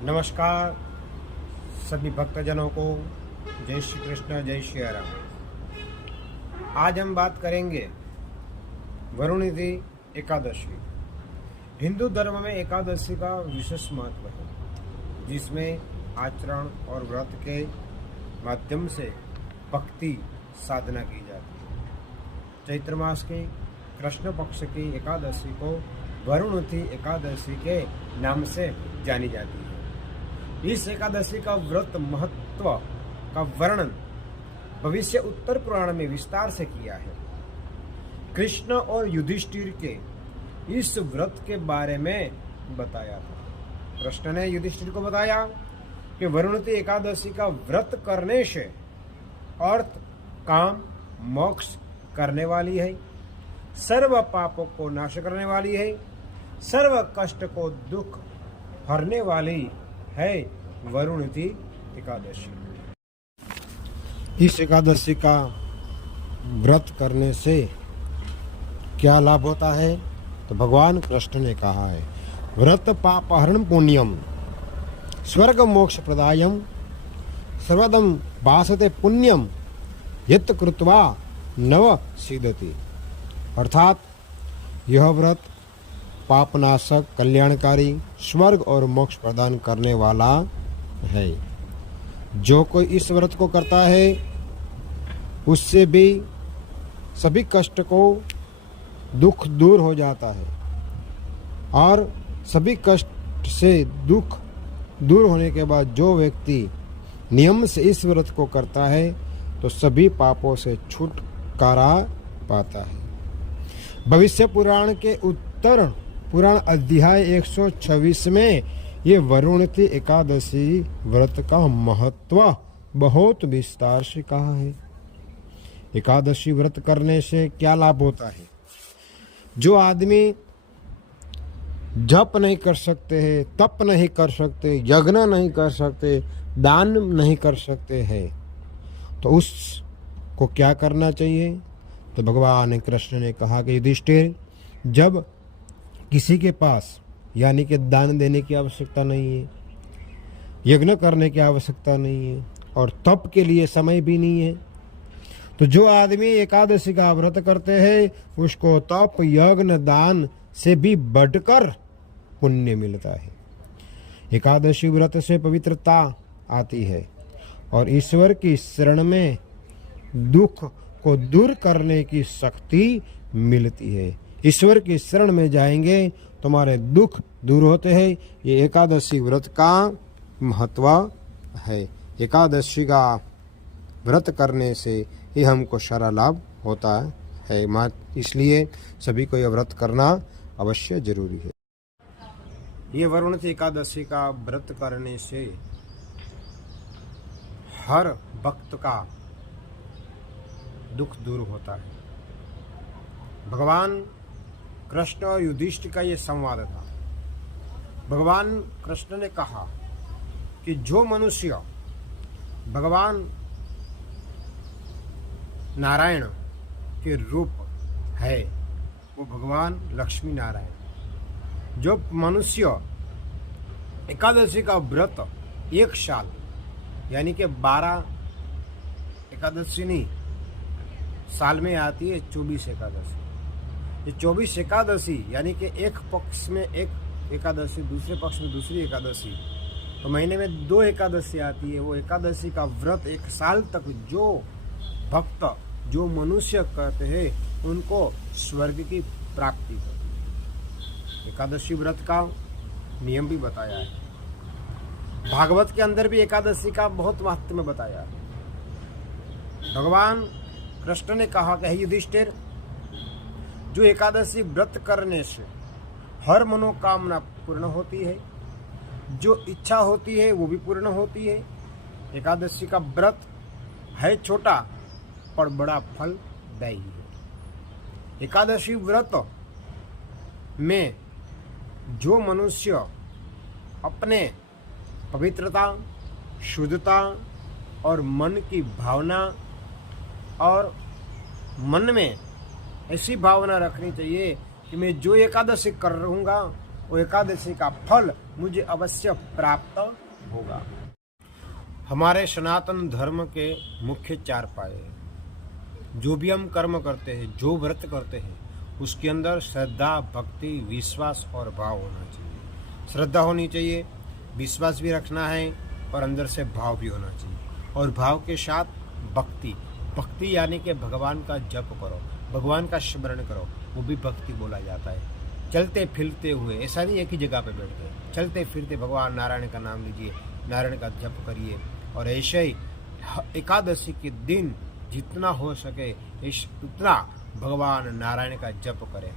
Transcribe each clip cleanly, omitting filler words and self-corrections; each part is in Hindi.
नमस्कार सभी भक्तजनों को। जय श्री कृष्ण, जय श्री राम। आज हम बात करेंगे वरुणिधि एकादशी। हिंदू धर्म में एकादशी का विशेष महत्व है, जिसमें आचरण और व्रत के माध्यम से भक्ति साधना की जाती है। चैत्र मास की कृष्ण पक्ष की एकादशी को वरुणिधि एकादशी के नाम से जानी जाती है। इस एकादशी का व्रत महत्व का वर्णन भविष्य उत्तर पुराण में विस्तार से किया है। कृष्ण और युधिष्ठिर के इस व्रत के बारे में बताया था। कृष्ण ने युधिष्ठिर को बताया कि वरुणिधि एकादशी का व्रत करने से अर्थ, काम, मोक्ष करने वाली है, सर्व पापों को नाश करने वाली है, सर्व कष्ट को दुख हरने वाली है वरुणिधि एकादशी। इस एकादशी का व्रत करने से क्या लाभ होता है? तो भगवान कृष्ण ने कहा है, व्रत पापहरण पुण्यम स्वर्ग मोक्ष प्रदायम सर्वदम वासते पुण्यम यत् कृत्वा नव सिद्धति। अर्थात यह व्रत पापनाशक, कल्याणकारी, स्वर्ग और मोक्ष प्रदान करने वाला है। जो कोई इस व्रत को करता है उससे भी सभी कष्ट को दुख दूर हो जाता है, और सभी कष्ट से दुख दूर होने के बाद जो व्यक्ति नियम से इस व्रत को करता है तो सभी पापों से छुटकारा पाता है। भविष्य पुराण के उत्तर पुराण अध्याय 126 में ये वरुणिधि एकादशी व्रत का महत्व बहुत विस्तार से कहा है। एकादशी व्रत करने से क्या लाभ होता है? जो आदमी जप नहीं कर सकते हैं, तप नहीं कर सकते, यज्ञ नहीं कर सकते, दान नहीं कर सकते हैं, तो उसको क्या करना चाहिए? तो भगवान कृष्ण ने कहा कि युधिष्ठिर, जब किसी के पास यानी कि दान देने की आवश्यकता नहीं है, यज्ञ करने की आवश्यकता नहीं है और तप के लिए समय भी नहीं है, तो जो आदमी एकादशी का व्रत करते हैं उसको तप, यज्ञ, दान से भी बढ़कर पुण्य मिलता है। एकादशी व्रत से पवित्रता आती है और ईश्वर की शरण में दुख को दूर करने की शक्ति मिलती है। ईश्वर की शरण में जाएंगे तुम्हारे दुख दूर होते हैं। ये एकादशी व्रत का महत्व है। एकादशी का व्रत करने से ये हमको सारा लाभ होता है, इसलिए सभी को यह व्रत करना अवश्य जरूरी है। ये वरुणिधि एकादशी का व्रत करने से हर भक्त का दुख दूर होता है। भगवान कृष्ण और युधिष्ठिर का ये संवाद था। भगवान कृष्ण ने कहा कि जो मनुष्य भगवान नारायण के रूप है वो भगवान लक्ष्मी नारायण। जो मनुष्य एकादशी का व्रत एक साल यानी कि 12 एकादशी नहीं, साल में आती है 24 एकादशी। ये 24 एकादशी यानी कि एक पक्ष में एक एकादशी, दूसरे पक्ष में दूसरी एकादशी, तो महीने में 2 एकादशी आती है। वो एकादशी का व्रत एक साल तक जो भक्त, जो मनुष्य करते हैं उनको स्वर्ग की प्राप्ति होती है। एकादशी व्रत का नियम भी बताया है। भागवत के अंदर भी एकादशी का बहुत महत्व बताया है। भगवान कृष्ण ने कहा कि हे युधिष्ठिर, जो एकादशी व्रत करने से हर मनोकामना पूर्ण होती है, जो इच्छा होती है वो भी पूर्ण होती है। एकादशी का व्रत है छोटा पर बड़ा फलदायी है। एकादशी व्रत में जो मनुष्य अपने पवित्रता, शुद्धता और मन की भावना और मन में ऐसी भावना रखनी चाहिए कि मैं जो एकादशी कर रहूँगा वो एकादशी का फल मुझे अवश्य प्राप्त होगा। हमारे सनातन धर्म के मुख्य 4 पाए हैं। जो भी हम कर्म करते हैं, जो व्रत करते हैं, उसके अंदर श्रद्धा, भक्ति, विश्वास और भाव होना चाहिए। श्रद्धा होनी चाहिए, विश्वास भी रखना है और अंदर से भाव भी होना चाहिए। और भाव के साथ भक्ति, भक्ति यानी कि भगवान का जप करो, भगवान का स्मरण करो, वो भी भक्ति बोला जाता है। चलते फिरते हुए, ऐसा नहीं एक ही जगह पे बैठ गए, चलते फिरते भगवान नारायण का नाम लीजिए, नारायण का जप करिए। और ऐसे ही एकादशी के दिन जितना हो सके उतना भगवान नारायण का जप करें।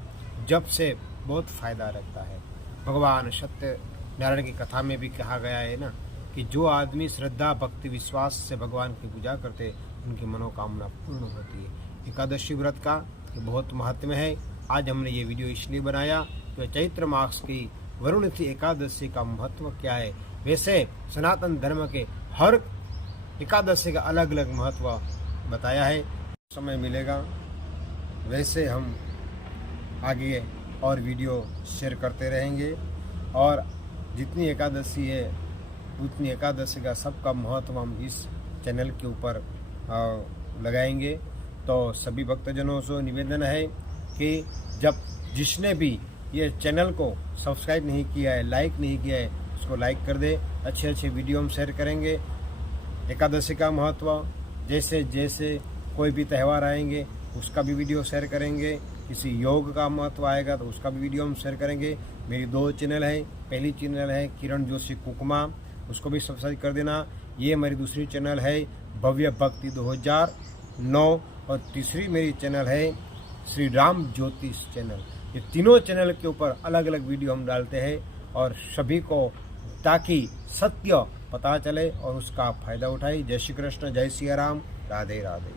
जप से बहुत फायदा रहता है। भगवान सत्य नारायण की कथा में भी कहा गया है ना कि जो आदमी श्रद्धा, भक्ति, विश्वास से भगवान की पूजा करते उनकी मनोकामना पूर्ण होती है। एकादशी व्रत का बहुत महत्व है। आज हमने ये वीडियो इसलिए बनाया कि चैत्र मास की वरुणिति एकादशी का महत्व क्या है। वैसे सनातन धर्म के हर एकादशी का अलग अलग महत्व बताया है। समय मिलेगा वैसे हम आगे और वीडियो शेयर करते रहेंगे। और जितनी एकादशी है उतनी एकादशी का सबका महत्व हम इस चैनल के ऊपर लगाएंगे। तो सभी भक्तजनों से निवेदन है कि जब जिसने भी ये चैनल को सब्सक्राइब नहीं किया है, लाइक नहीं किया है, उसको लाइक कर दे। अच्छे अच्छे वीडियो हम शेयर करेंगे। एकादशी का महत्व, जैसे जैसे कोई भी त्यौहार आएंगे उसका भी वीडियो शेयर करेंगे। किसी योग का महत्व आएगा तो उसका भी वीडियो हम शेयर करेंगे। मेरी 2 चैनल है। पहली चैनल है किरण जोशी कुकमा, उसको भी सब्सक्राइब कर देना। ये मेरी दूसरी चैनल है भव्य भक्ति 2009 और तीसरी मेरी चैनल है श्री राम ज्योतिष चैनल। ये तीनों चैनल के ऊपर अलग अलग वीडियो हम डालते हैं और सभी को ताकि सत्य पता चले और उसका फायदा उठाए। जय श्री कृष्ण, जय सिया राम, राधे राधे।